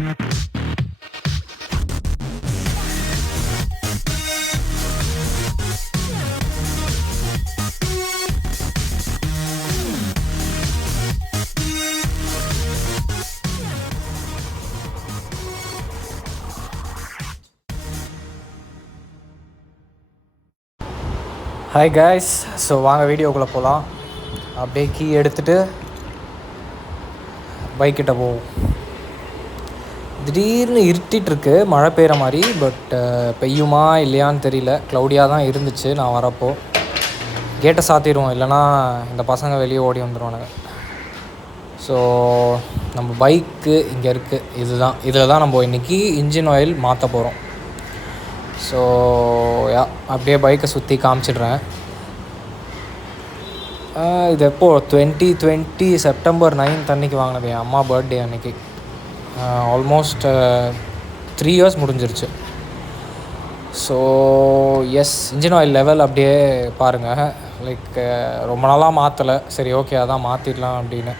Hi guys, so வாங்க வீடியோக்குள்ளே போகலாம். அப்படியே கீ எடுத்துகிட்டு பைக்கிட்ட போவோம். திடீர்னு இருட்டிகிட்ருக்கு, மழை பெய்கிற மாதிரி. பட் பெய்யுமா இல்லையான்னு தெரியல. க்ளவுடியாக தான் இருந்துச்சு நான் வரப்போ. கேட்டை சாத்திடுவோம், இல்லைனா இந்த பசங்க வெளியே ஓடி வந்துடுவானுங்க. ஸோ நம்ம பைக்கு இங்கே இருக்குது. இதில் தான் நம்ம இன்றைக்கி இன்ஜின் ஆயில் மாற்ற போகிறோம். ஸோ அப்படியே பைக்கை சுற்றி காமிச்சிடுறேன். இது எப்போது 2020 செப்டம்பர் 9 அன்றைக்கி வாங்கினது, என் அம்மா பர்த்டே அன்றைக்கி. ஆல்மோஸ்ட் 3 years முடிஞ்சிருச்சு. So yes, engine oil level அப்படியே பாருங்கள். லைக் ரொம்ப நாளாக மாற்றலை. சரி, ஓகே, அதான் மாற்றிடலாம் அப்படின்னு.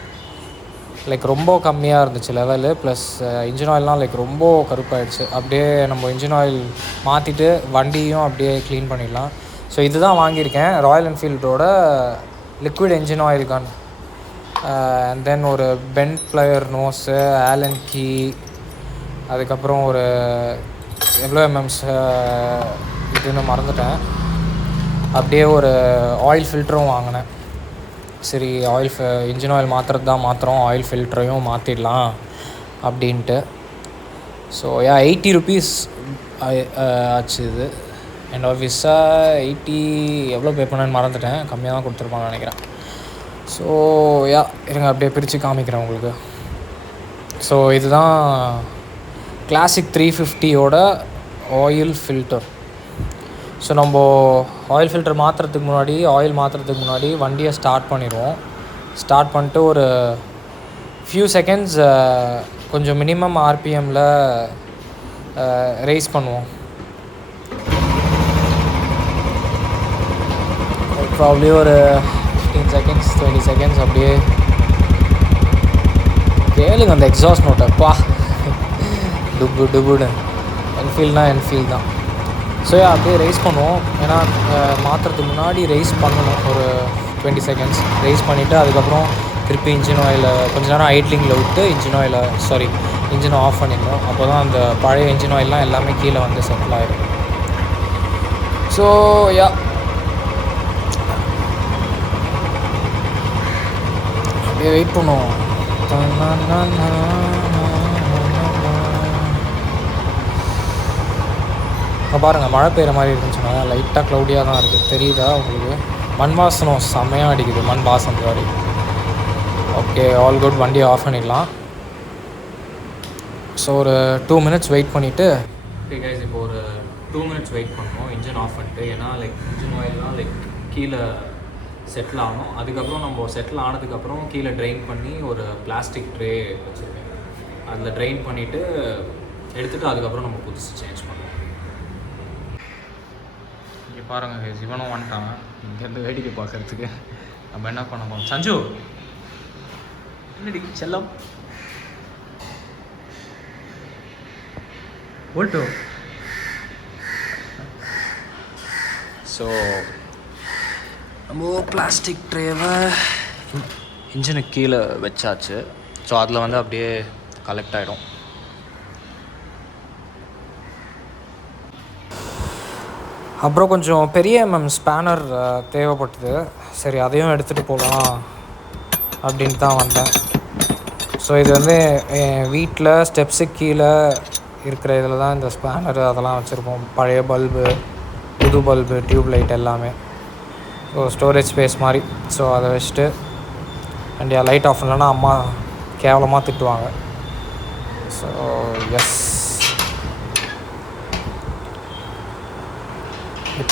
லைக் ரொம்ப கம்மியாக இருந்துச்சு லெவலு. ப்ளஸ் இன்ஜின் ஆயில்லாம் லைக் ரொம்ப கருப்பாயிடுச்சு. அப்படியே நம்ம இன்ஜின் ஆயில் மாற்றிட்டு வண்டியும் அப்படியே க்ளீன் பண்ணிடலாம். ஸோ இதுதான் வாங்கியிருக்கேன், ராயல் என்ஃபீல்டோட liquid engine oil gun. And then ஒரு bent plier nose, Allen key, அதுக்கப்புறம் ஒரு எவ்வளோ எம்எம்ஸ் இதுன்னு மறந்துட்டேன். அப்படியே ஒரு ஆயில் ஃபில்டரும் வாங்கினேன். சரி, இன்ஜின் ஆயில் மாற்றுறது தான் மாற்றுறோம், ஆயில் ஃபில்டரையும் மாற்றிடலாம் அப்படின்ட்டு. ஸோ 80 rupees ஆச்சு இது. அண்ட் ஆஃபீஸாக 80 எவ்வளோ பே பண்ணேன்னு மறந்துட்டேன். கம்மியாக தான் கொடுத்துருப்பான்னு நினைக்கிறேன். ஸோ இருங்க அப்படியே பிரித்து காமிக்கிறேன் உங்களுக்கு. ஸோ இதுதான் கிளாசிக் 350யோட ஆயில் ஃபில்டர். ஸோ நம்ம ஆயில் ஃபில்டர் ஆயில் மாற்றுறதுக்கு முன்னாடி வண்டியை ஸ்டார்ட் பண்ணிடுவோம். ஸ்டார்ட் பண்ணிட்டு ஒரு ஃபியூ செகண்ட்ஸ் கொஞ்சம் மினிமம் ஆர்பிஎம்மில் ரைஸ் பண்ணுவோம். ப்ராப்ளி ஒரு 15 seconds 20 seconds அப்படியே கேளுங்க அந்த எக்ஸாஸ்ட் நோட்டப்பா. டுபு டுபுன்னு. என்ஃபீல்ட் தான். ஸோ அப்படியே ரைஸ் பண்ணுவோம். ஏன்னா மாற்றுறதுக்கு முன்னாடி ரைஸ் பண்ணணும் ஒரு 20 seconds. ரைஸ் பண்ணிவிட்டு அதுக்கப்புறம் திருப்பி இன்ஜின் ஆயிலை கொஞ்ச நேரம் ஐட்லிங்கில் விட்டு இன்ஜினை ஆஃப் பண்ணிடணும். அப்போ தான் அந்த பழைய இன்ஜின் ஆயிலெலாம் எல்லாமே கீழே வந்து செட்டில் ஆகிடும். ஸோ அப்படியே வெயிட் பண்ணுவோம். இப்போ பாருங்கள், மழை பெய்கிற மாதிரி இருக்குன்னு சொன்னாங்க. லைட்டாக க்ளவுடியாக தான் இருக்குது, தெரியுதா உங்களுக்கு? மண் வாசனம் செம்மையாக அடிக்குது, மண் வாசம் மாதிரி. Okay, all good. வண்டியை ஆஃப் பண்ணிடலாம். ஸோ ஒரு 2 minutes வெயிட் பண்ணிவிட்டு, ஓகே கைஸ், இப்போ ஒரு 2 minutes வெயிட் பண்ணணும் இன்ஜின் ஆஃப் பண்ணிட்டு. ஏன்னா லைக் இன்ஜின் ஆயில்லாம் லைக் கீழே செட்டில் ஆகணும். அதுக்கப்புறம் நம்ம செட்டில் ஆனதுக்கப்புறம் கீழே ட்ரெயின் பண்ணி ஒரு பிளாஸ்டிக் ட்ரே வச்சுருக்கேன், அதில் ட்ரெயின் பண்ணிவிட்டு எடுத்துகிட்டு அதுக்கப்புறம் நம்ம புதுசு சேஞ்ச் பண்ணுவோம். இங்கே பாருங்கள், இவனும் வந்துட்டான் இங்கேருந்து வேடிக்கை பார்க்குறதுக்கு. நம்ம என்ன பண்ண போகிறோம்? சஞ்சு, என்னடி செல்லம், ஓல்டோ. ஸோ நம்ம பிளாஸ்டிக் ட்ரேவை இன்ஜினுக்கு கீழே வச்சாச்சு. ஸோ அதில் வந்து அப்படியே கலெக்ட் ஆகிடும். அப்புறம் கொஞ்சம் பெரிய ஸ்பேனர் தேவைப்பட்டது. சரி, அதையும் எடுத்துகிட்டு போகலாம் அப்படின்ட்டு தான் வந்தேன். ஸோ இது வந்து என் வீட்டில் ஸ்டெப்ஸுக்கு கீழே இருக்கிற இதில் தான் இந்த ஸ்பேனர் அதெல்லாம் வச்சுருப்போம். பழைய பல்பு, புது பல்பு, டியூப் லைட் எல்லாமே. ஸோ ஸ்டோரேஜ் ஸ்பேஸ் மாதிரி. ஸோ அதை வச்சுட்டு வண்டியா லைட் ஆஃப் இல்லைன்னா அம்மா கேவலமாக திட்டுவாங்க. ஸோ எஸ்,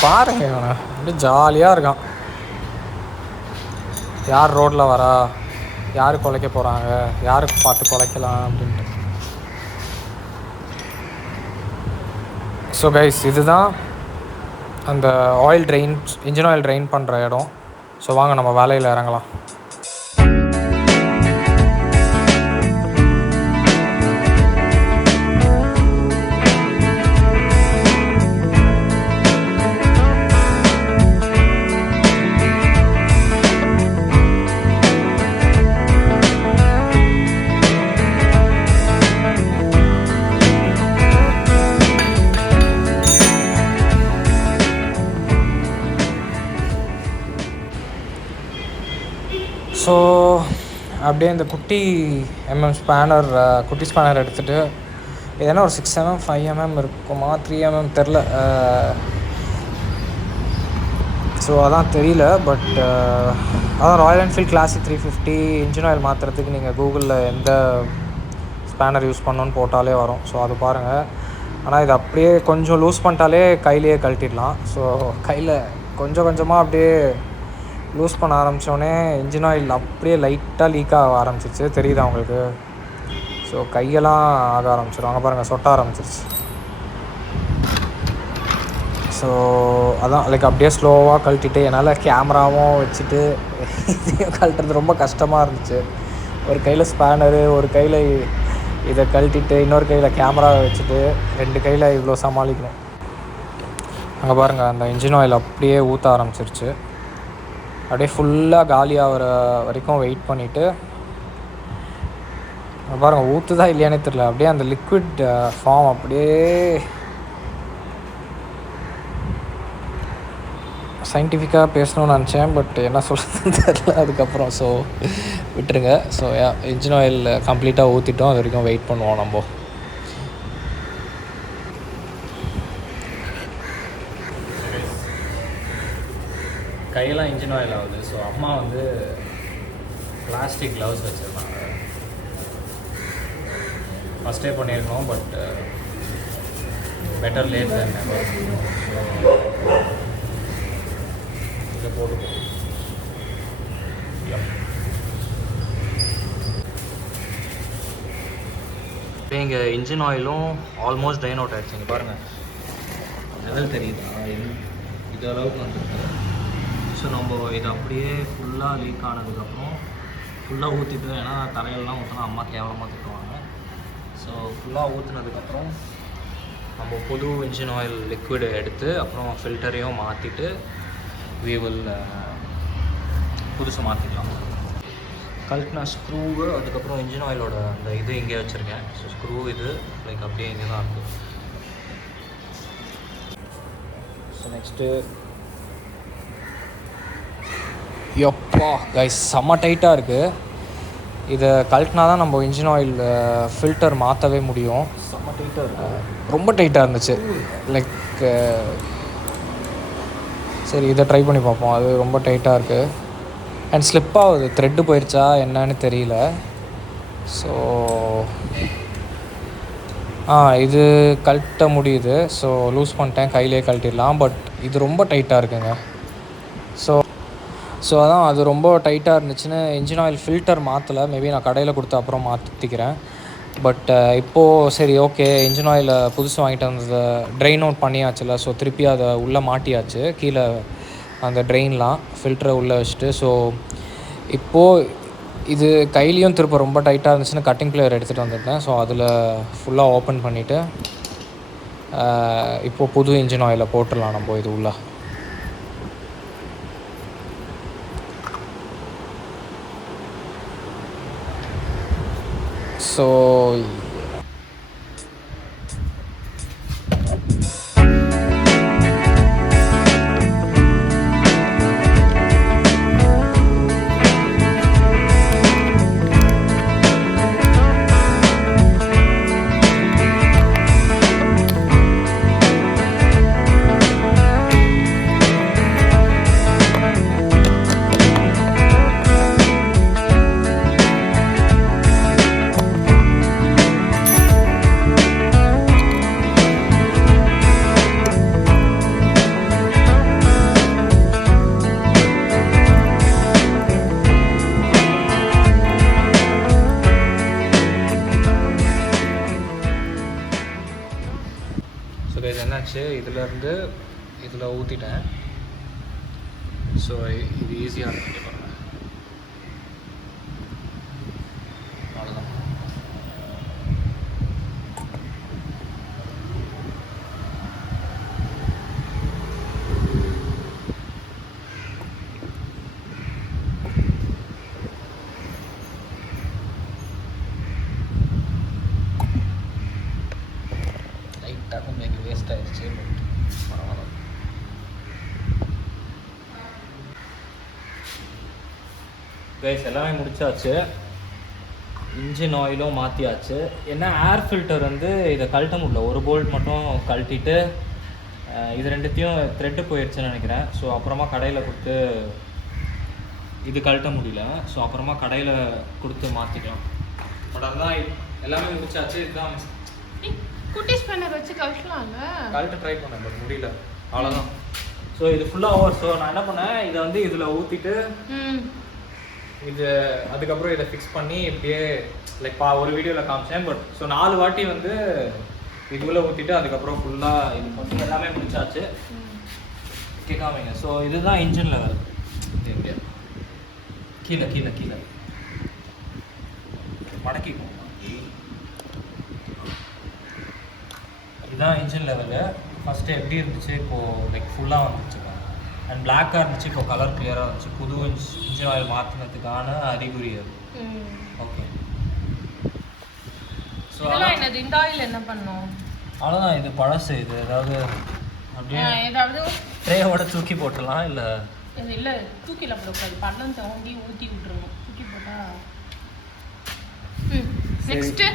பாருங்க, இவனை அப்படியே ஜாலியாக இருக்கான். யார் ரோட்டில் வரா, யார் குலைக்க போகிறாங்க, யாருக்கு பார்த்து குலைக்கலாம் அப்படின்ட்டு. ஸோ கைஸ், இதுதான் அந்த இன்ஜின் ஆயில் ட்ரெயின் பண்ணுற இடம். ஸோ வாங்க நம்ம வேலையில் இறங்கலாம். அப்படியே இந்த குட்டி ஸ்பேனர், குட்டி ஸ்பேனர் எடுத்துகிட்டு எதனா ஒரு 6mm 5mm இருக்குமா 3mm தெரில, ஸோ அதான் தெரியல. பட் அதான் Royal Enfield classic 350 engine oil மாற்றுறதுக்கு நீங்கள் கூகுளில் எந்த ஸ்பேனர் யூஸ் பண்ணணுன்னு போட்டாலே வரும். ஸோ அது பாருங்கள். ஆனால் இது அப்படியே கொஞ்சம் லூஸ் பண்ணிட்டாலே கையிலேயே கழட்டிடலாம். ஸோ கையில் கொஞ்சம் கொஞ்சமாக அப்படியே லூஸ் பண்ண ஆரம்பித்தோடனே இன்ஜின் ஆயில் அப்படியே லைட்டாக லீக் ஆக ஆரம்பிச்சிருச்சு. தெரியுதா உங்களுக்கு? ஸோ கையெல்லாம் ஆக ஆரம்பிச்சிடும். அங்கே பாருங்கள், சொட்ட ஆரம்பிச்சிருச்சு. ஸோ அதான் லைக் அப்படியே ஸ்லோவாக கழட்டிட்டு என்னால் கேமராவும் வச்சுட்டு இதையும் கழட்டுறது ரொம்ப கஷ்டமாக இருந்துச்சு. ஒரு கையில் ஸ்பேனரு, ஒரு கையில் இதை கழட்டிட்டு இன்னொரு கையில் கேமராவை வச்சுட்டு 2 கையில் இவ்வளோ சமாளிக்கணும். அங்கே பாருங்கள், அந்த இன்ஜின் ஆயில் அப்படியே ஊற்ற ஆரம்பிச்சிருச்சு. அப்படியே ஃபுல்லாக காலி ஆகிற வரைக்கும் வெயிட் பண்ணிவிட்டு அங்கே பாருங்கள், ஊற்றுதா இல்லையானே தெரில. அப்படியே அந்த லிக்விட் ஃபார்ம் அப்படியே சயின்டிஃபிக்காக பேசணும்னு நினச்சேன், பட் என்ன சொல்கிறதுன்னு தெரில அதுக்கப்புறம். ஸோ விட்டுருங்க. ஸோ இன்ஜின் ஆயில் கம்ப்ளீட்டாக ஊற்றிட்டோம். அது வரைக்கும் வெயிட் பண்ணுவோம் நம்ம. கையெல்லாம் இன்ஜின் ஆயில் ஆகுது. ஸோ அம்மா வந்து பிளாஸ்டிக் க்ளவுஸ் வச்சுருந்தாங்க. ஃபஸ்ட்டே பண்ணியிருக்கோம், but better late then never. இதை போட்டு இங்கே இன்ஜின் ஆயிலும் ஆல்மோஸ்ட் ட்ரைன் அவுட் ஆகிடுச்சு. இங்கே பாருங்கள், லெவல் தெரியுதா? இது அளவுக்கு வந்துருக்கு. ஸோ நம்ம இது அப்படியே ஃபுல்லாக லீக் ஆனதுக்கப்புறம் ஃபுல்லாக ஊற்றிட்டு, ஏன்னா தரையெல்லாம் ஊற்றினா அம்மா கேவலமாக திட்டுவாங்க. ஸோ ஃபுல்லாக ஊற்றுனதுக்கப்புறம் நம்ம புது இன்ஜின் ஆயில் லிக்விடு எடுத்து அப்புறம் ஃபில்டரையும் மாற்றிட்டு we will புதுசு மாற்றிக்கலாம். கழட்டின ஸ்க்ரூவு, அதுக்கப்புறம் இன்ஜின் ஆயிலோட அந்த இது இங்கே வச்சுருக்கேன். ஸோ ஸ்க்ரூ இது லைக் அப்படியே இங்கே தான் இருக்குது. ஸோ நெக்ஸ்ட்டு எப்பா கைஸ் செம்ம டைட்டாக இருக்குது. இதை கழட்டினா தான் நம்ம இன்ஜின் ஆயில் ஃபில்டர் மாற்றவே முடியும். செம்ம டைட்டாக இருக்குது, ரொம்ப டைட்டாக இருந்துச்சு. லைக் சரி, இதை ட்ரை பண்ணி பார்ப்போம். அது ரொம்ப டைட்டாக இருக்குது அண்ட் ஸ்லிப் ஆகுது. த்ரெட்டு போயிடுச்சா என்னன்னு தெரியல. ஸோ இது கழட்ட முடியுது. ஸோ லூஸ் பண்ணிட்டேன், கையிலே கழட்டிடலாம். பட் இது ரொம்ப டைட்டாக இருக்குங்க. ஸோ அதான், அது ரொம்ப டைட்டாக இருந்துச்சுன்னு இன்ஜின் ஆயில் ஃபில்டர் மாற்றலை. மேபி நான் கடையில் கொடுத்து அப்புறம் மாற்றிக்கிறேன். பட் இப்போது சரி ஓகே, இன்ஜின் ஆயிலை புதுசு வாங்கிட்டு வந்ததை ட்ரெயின் அவுட் பண்ணியாச்சுல. ஸோ திருப்பி அதை உள்ளே மாட்டியாச்சு, கீழே அந்த ட்ரெயின்லாம் ஃபில்டரை உள்ளே வச்சுட்டு. ஸோ இப்போது இது கையிலையும் திருப்ப ரொம்ப டைட்டாக இருந்துச்சுன்னு கட்டிங் பிளேயர் எடுத்துகிட்டு வந்துட்டேன். ஸோ அதில் ஃபுல்லாக ஓப்பன் பண்ணிவிட்டு இப்போது புது இன்ஜின் ஆயிலை போட்டுடலாம் நம்ம இது உள்ள. ஸோ என்னாச்சு, இதிலேருந்து இதில் ஊற்றிட்டேன். ஸோ இது ஈஸியாக இருக்குது. பாருங்கள், அவ்வளோதான். லைட்டாக கொஞ்சம் இங்கே வேஸ்ட் ஆகிடுச்சு, பட் பரவாயில்ல. கைஸ் எல்லாமே முடிச்சாச்சு. இன்ஜின் ஆயிலும் மாற்றியாச்சு. என்ன ஏர் ஃபில்டர் வந்து இதை கழட்ட முடியல, ஒரு போல்ட் மட்டும் கழட்டிட்டு இது ரெண்டுத்தையும் த்ரெட்டு போயிடுச்சுன்னு நினைக்கிறேன். ஸோ அப்புறமா கடையில் கொடுத்து இது கழட்ட முடியல. ஸோ அப்புறமா கடையில் கொடுத்து மாற்றிக்கலாம். பட் அதுதான் எல்லாமே முடிச்சாச்சு. இதுதான் குட்டி ஸ்பென்னர் வச்சு கழட்டலாம்ல. கழட்ட ட்ரை பண்ணேன் பட் முடியல, அவ்வளோதான். ஸோ இது ஃபுல்லாக ஓவர். ஸோ நான் என்ன பண்ணேன், இதை வந்து இதில் ஊற்றிட்டு இது அதுக்கப்புறம் இதை ஃபிக்ஸ் பண்ணி இப்படியே லைக் ஒரு வீடியோவில் காமிச்சேன். பட் ஸோ 4 வாட்டி வந்து இதுக்குள்ளே ஊற்றிட்டு அதுக்கப்புறம் ஃபுல்லாக இது பண்ணி எல்லாமே முடிச்சாச்சு. கேட்காமீங்க. ஸோ இதுதான் இன்ஜின் லெவல். இது கீழே கீழே கீழே மடக்கிக்கும். இதுதான் இன்ஜின் லெவலு. ஃபஸ்ட்டு எப்படி இருந்துச்சு, இப்போது லைக் ஃபுல்லாக வந்துச்சு. அண்ட் பிளாக்காக இருந்துச்சு, இப்போ கலர் கிளியராக இருந்துச்சு. புது இன்ஜின் ஆயில் மாற்றினதுக்கான அறிகுறி அது. ஓகே. ஸோ என்னது இந்த ஆயில் என்ன பண்ணோம்? அவ்வளோதான். இது பழசு. இது ஏதாவது அப்படியே ஏதாவது ட்ரேயோட தூக்கி போட்டுடலாம். இல்லை தூக்கில போடக்கூடாது, பள்ளம் தோண்டி ஊற்றி விட்டுருவோம். தூக்கி போட்டால் நெக்ஸ்ட்டு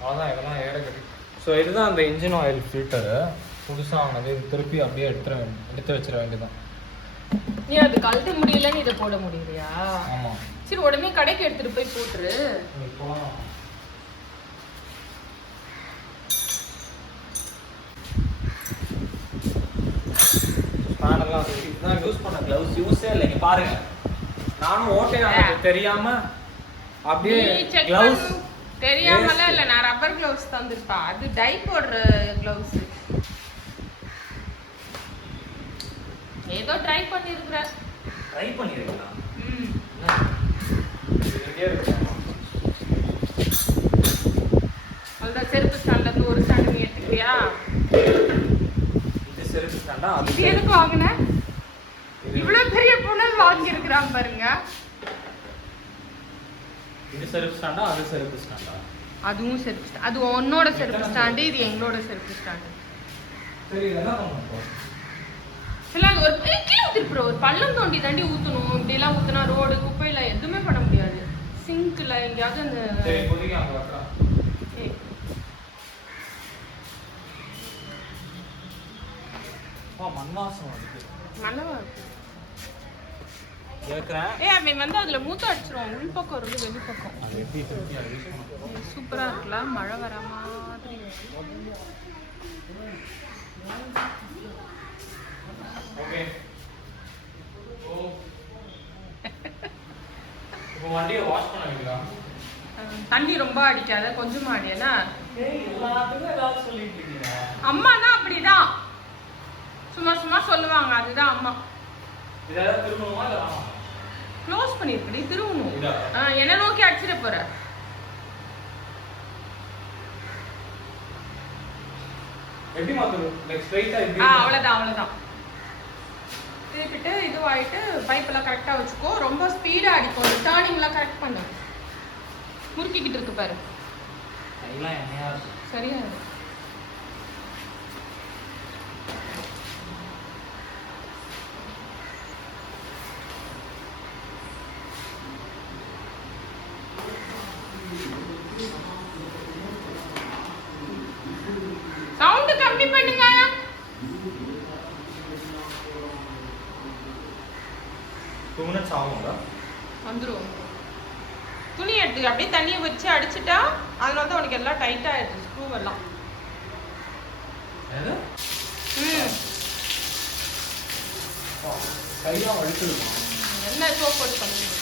அவ்வளோதான். இதெல்லாம் ஏற கட்டி. ஸோ இதுதான் அந்த இன்ஜின் ஆயில் ஃபில்டரு புதுசாக ஆனது. இது திருப்பி அப்படியே எடுத்து வச்சிட வேண்டியதான். நீ அது கழட்ட முடியலன்னு இதை போட முடியலையா? ஆமாம். சரி, உடனே கடைக்கு எடுத்துட்டு போய் போட்டுரு. ஸ்பேனெல்லாம் இதுதான் யூஸ் பண்ண க்ளவுஸ். யூஸே இல்லை. இங்கே பாருங்க, நானும் ஓட்டேன் தெரியாம அப்படியே க்ளவுஸ் தெரியாமல இல்ல, நான் ரப்பர் க்ளவுஸ் தந்துருப்பா. அது டை போடுற க்ளவுஸ். ஏதோ ட்ரை பண்ணிருக்கேன். ட்ரை பண்ணிருக்கீங்களா? அந்த செருப்பு ஸ்டாண்ட்ல இருந்து ஒரு ஸ்டாண்ட் நீ எடுத்துக்கிறியா? இது செருப்பு ஸ்டாண்டா? இது எதுக்கு வாங்குன? இவ்வளவு பெரிய புனல் வாங்கி இருக்கிறான் பாருங்க. இது செருப்பு ஸ்டாண்டா? அது செருப்பு ஸ்டாண்டா? அதுவும் செருப்பு ஸ்டாண்ட். அது உன்னோட செருப்பு ஸ்டாண்டு, இது எங்களோட செருப்பு ஸ்டாண்டு. சரி, இதெல்லாம் பண்ணுவோம். சில ஒரு கீழே ஊத்திரு, ஒரு பள்ளம் தோண்டி தாண்டி ஊற்றணும். இப்படியெல்லாம் ஊற்றினா ரோடு குப்பையில் எதுவுமே பண்ண முடியாது. சிங்க்ல எங்கேயாவது அந்த மண்வாசம் இருக்கு. நல்லவா இருக்கு. அவன் வந்து அதுல மூத்த அடிச்சிருவான். உள்பக்கம் இருந்து வெளிப்பக்கம். சூப்பரா இருக்குல்ல, மழை வர மாதிரி. ஓகே. இப்போ வண்டியை வாஷ் பண்ண வைக்கலாம். தண்ணி ரொம்ப அடிக்காத, கொஞ்சமா அடியனா. எல்லாத்துக்கும் ஏதாவது சொல்லிட்டு இருக்கீங்க. அம்மானா அப்படிதான் சும்மா சும்மா சொல்லுவாங்க. அதுதான் அம்மா. இதெல்லாம் திரும்பணுமா இல்லை ஆமா க்ளோஸ் பண்ணிருக்கடி, திரும்பணும். என்ன நோக்கி அடிச்சிட போற. எப்படி மாத்தணும்? லைக் ஸ்ட்ரைட்டா இப்படி. அவ்வளவுதான். திருப்பிட்டு இதுவாயிட்டு பைப்பெல்லாம் கரெக்டா வச்சுக்கோ. ரொம்ப ஸ்பீடா அடிக்கும். டர்னிங்லாம் கரெக்ட் பண்ணு. முறுக்கிக்கிட்டு இருக்கு பாரு. கைலாம் என்னையா இருக்கு. சரியா? சவுண்ட் கம்மி பண்ணுங்க. வந்துரும். துணி எடுத்து அப்படியே தண்ணியை வச்சு அடிச்சுட்டா அதனால தான் உனக்கு எல்லாம் டைட்டா ஆயிடுச்சு. ஸ்க்ரூ எல்லாம் கையெல்லாம் வலிக்குதுமா? என்ன சோப் போட்டு பண்ணுங்க.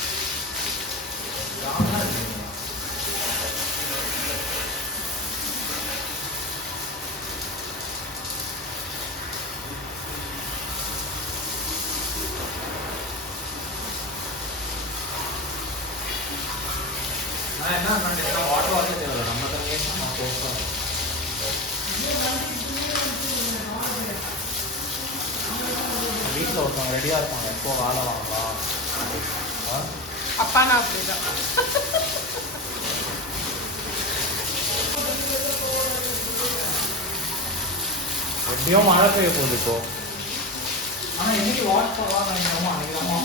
என்ன பண்ணிட்டேன், வாட்டர் வாஷ் தேவை. நம்ம தண்ணியே நம்ம போட்டோம். வீட்டில் ஒருத்தவங்க ரெடியாக இருப்பாங்க, எப்போ வேலை வாங்கலாம். அப்பா நான் அப்படிதான். எப்படியும் மழை பெய்ய போகுது இப்போ. ஆனால் இன்னைக்கு வாஷ் பண்ணலாம். அன்னைக்கு அம்மா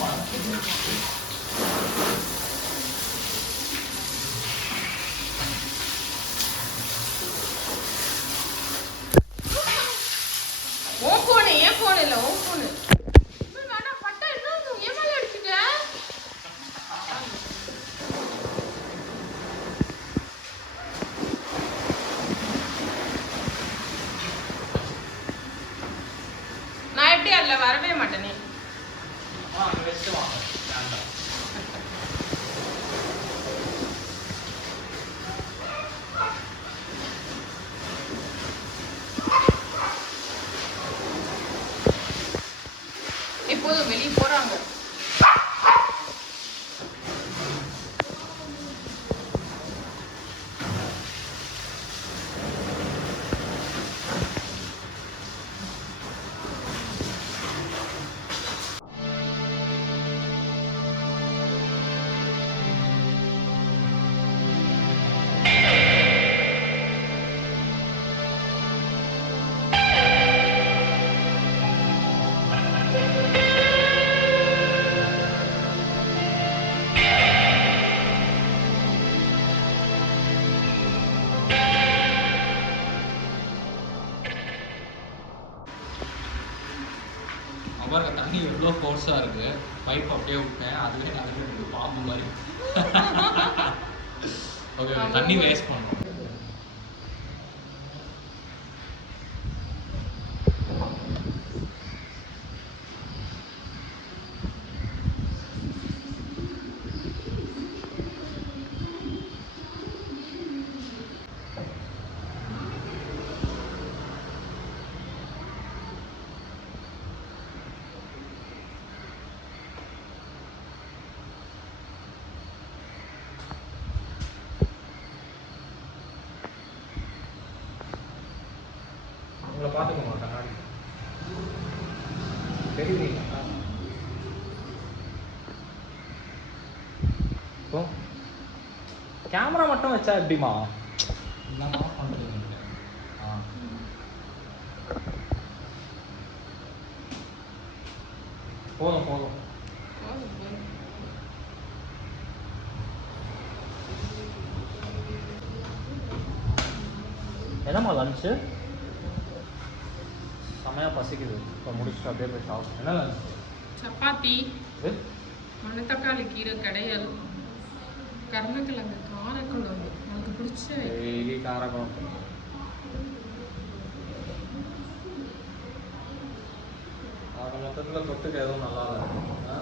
அதில் வரவே மாட்டேனே. வச்சுட்டு வாங்க. எப்போதும் வெளியே போகிறாங்க. பாருங்க தண்ணி எவ்வளோ ஃபோர்ஸாக இருக்குது. பைப் அப்படியே விட்டேன், அதுவே நடந்து இருக்குது பாம்பு மாதிரி. ஓகே தண்ணி வேஸ்ட் பண்ணணும். உங்களை பார்த்துக்கோங்க கண்ணாடி தெரியுறீங்களா? இப்போ கேமரா மட்டும் வச்சா எப்படிமா? என்னமா பண்ணுறீங்க? போதும் போதும். என்னம்மா லஞ்சு? செமையாக பசிக்குது. இப்போ முடிச்சுட்டு அப்படியே போய் சாப்பிட்டு. என்ன லஞ்ச்? சப்பாத்தி, மணத்தக்காளி கீரை கடையல், கருணக்கிழங்கு காரக்குழம்பு. எனக்கு பிடிச்ச டெய்லி காரக்குழம்பு. ஆக மொத்தத்தில் தொட்டுக்கு எதுவும் நல்லா இல்லை.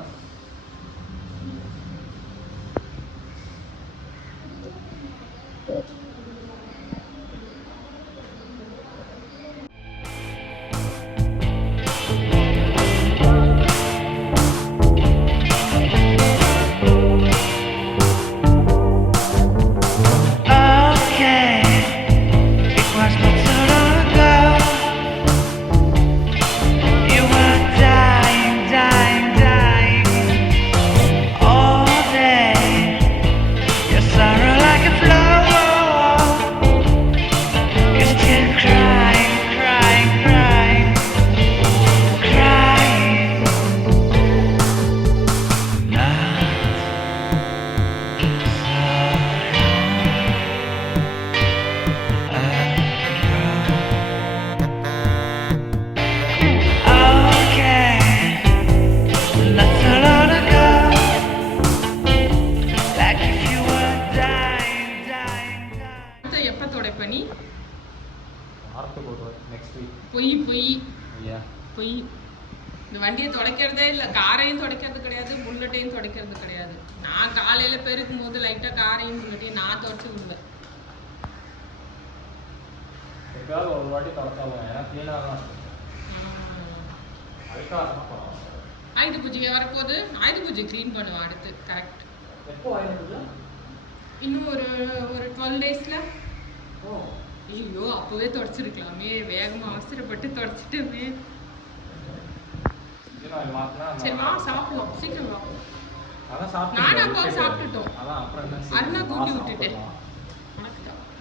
இந்த வண்டியை துடைக்கிறதே இல்லை, காரையும் துடைக்கிறது கிடையாது, புல்லட்டையும் துடைக்கிறது கிடையாது. நான் காலையில் பெருக்கும் போது லைட்டாக காரையும் புல்லட்டையும் நான் துடைச்சி விடுவேன். ஒரு வாட்டி துடைச்சாலும் ஆயுத பூஜை வரப்போது, ஆயுத பூஜை க்ளீன் பண்ணுவேன் அடுத்து. கரெக்ட். எப்போ ஆயுத பூஜை? இன்னும் ஒரு 12 daysல. ஐயோ அப்போவே தொடச்சிருக்கலாமே, வேகமாக அவசரப்பட்டு தொடச்சிட்டுமே. சரி வா சாப்பிடலாம், சீக்கிரம் வா. நானும் அப்போ சாப்பிட்டுட்டோம். அருணா கூட்டி விட்டுட்டேன்.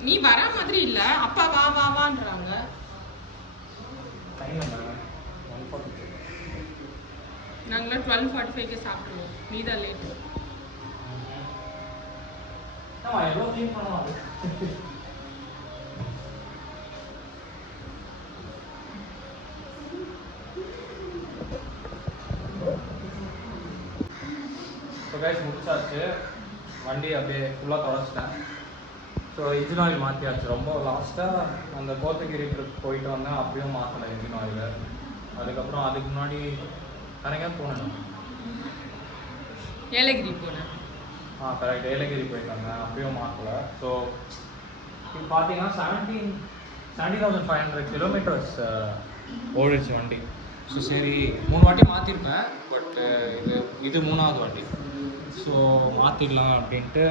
நீ வர மாதிரி இல்லை, அப்பா வா வா வான்றாங்க. நாங்களாம் 12:45 சாப்பிடுவோம், நீ தான் லேட்டு. கைஸ் முடிச்சாச்சு, வண்டி அப்படியே ஃபுல்லாக தொடச்சிட்டேன். ஸோ இன்ஜின் ஆயில் மாற்றியாச்சு. ரொம்ப லாஸ்ட்டாக அந்த கோத்தகிரி ட்ரிப் போயிட்டு வந்தேன், அப்படியும் மாற்றலை இன்ஜின் ஆயில். அதுக்கப்புறம் அதுக்கு முன்னாடி கரெக்டாக போனேன். ஏலகிரி போனேன். கரெக்ட், ஏலகிரி போயிருக்காங்க, அப்பயும் மாற்றல. ஸோ இப்போ பார்த்தீங்கன்னா 70,500 கிலோமீட்டர்ஸ் ஓடிடுச்சு வண்டி. ஸோ சரி 3 வாட்டி மாற்றிருப்பேன், பட் இது 3ஆவது வாட்டி. ஸோ மாற்றிடலாம் அப்படின்ட்டு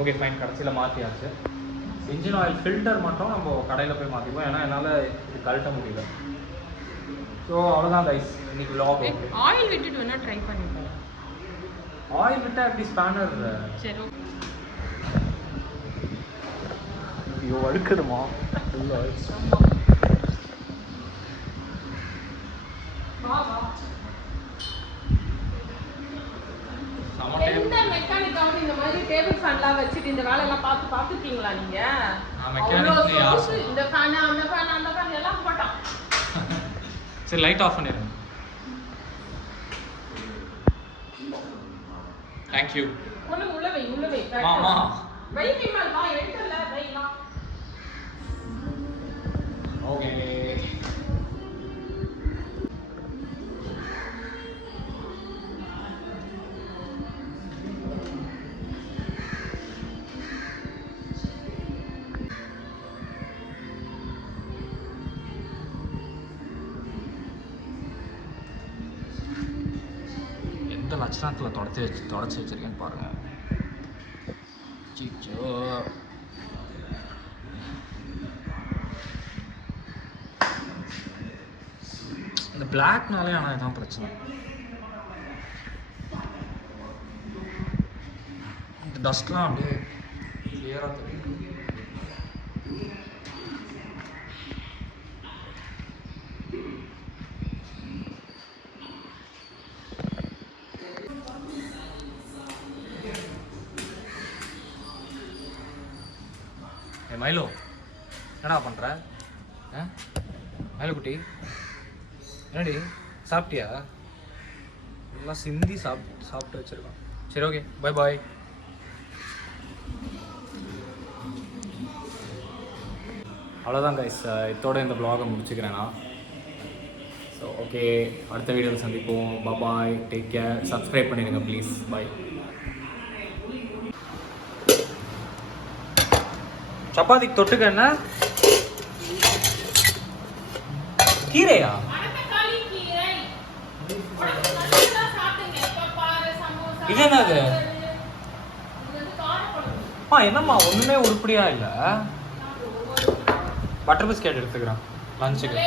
ஓகே ஃபைன், கடைசியில் மாற்றியாச்சு. இன்ஜின் ஆயில் ஃபில்டர் மட்டும் நம்ம கடையில் போய் மாற்றிப்போம், ஏன்னா என்னால் இது கழட்ட முடியல. ஸோ அவ்வளோதான் கைஸ், இன்னைக்கு vlog. ஆயில் விட்டுட்டு வேணா ட்ரை பண்ணிப்போம். ஆயில் விட்டால் எப்படி ஸ்பேனர்? சரி ஐயோ அடுக்குதுமா ஃபுல்லாக. எந்த மெக்கானிக் ஆவது இந்த மாதிரி டேபிள் ஃபேன்லாம் வச்சுட்டு இந்த வேலையெல்லாம் பார்த்துருக்கீங்களா நீங்க? இந்த ஃபேன் அந்த ஃபேன் அந்த ஃபேன் எல்லாம் போட்டான். சரி லைட் ஆஃப் பண்ணிடுங்க. தேங்க்யூ. ஒன்று உள்ள வை மாமா வை மேல் வா, எடுக்கல வைலாம். ஓகே எந்த லட்சணத்தில் தொடச்சி வச்சிருக்கேன்னு பாருங்கள். சீச்சோ இந்த பிளாக்னாலே ஆனால் இதுதான் பிரச்சனை. இந்த டஸ்ட்லாம் அப்படியே கிளியராக தெரியும். மைலோ என்னடா பண்ணுற? மைலோ குட்டி என்னடி சாப்பிட்டியா? எல்லாம் சிந்தி சாப்பிட்டு வச்சுருக்கோம். சரி ஓகே பை பாய். அவ்வளோதான் கைஸ், இதோட இந்த வ்ளாகை முடிச்சுக்கிறேன் நான். ஸோ ஓகே, அடுத்த வீடியோவில் சந்திப்போம். பாய், டேக் கேர், சப்ஸ்கிரைப் பண்ணிடுங்க ப்ளீஸ். பாய். சப்பாத்திக்கு தொட்டுக்க என்ன? கீரையா? இது என்னது? என்னம்மா ஒண்ணுமே உருப்படியா இல்ல. பட்டர் பிஸ்கெட் எடுத்துக்கிறேன் லஞ்சுக்கு.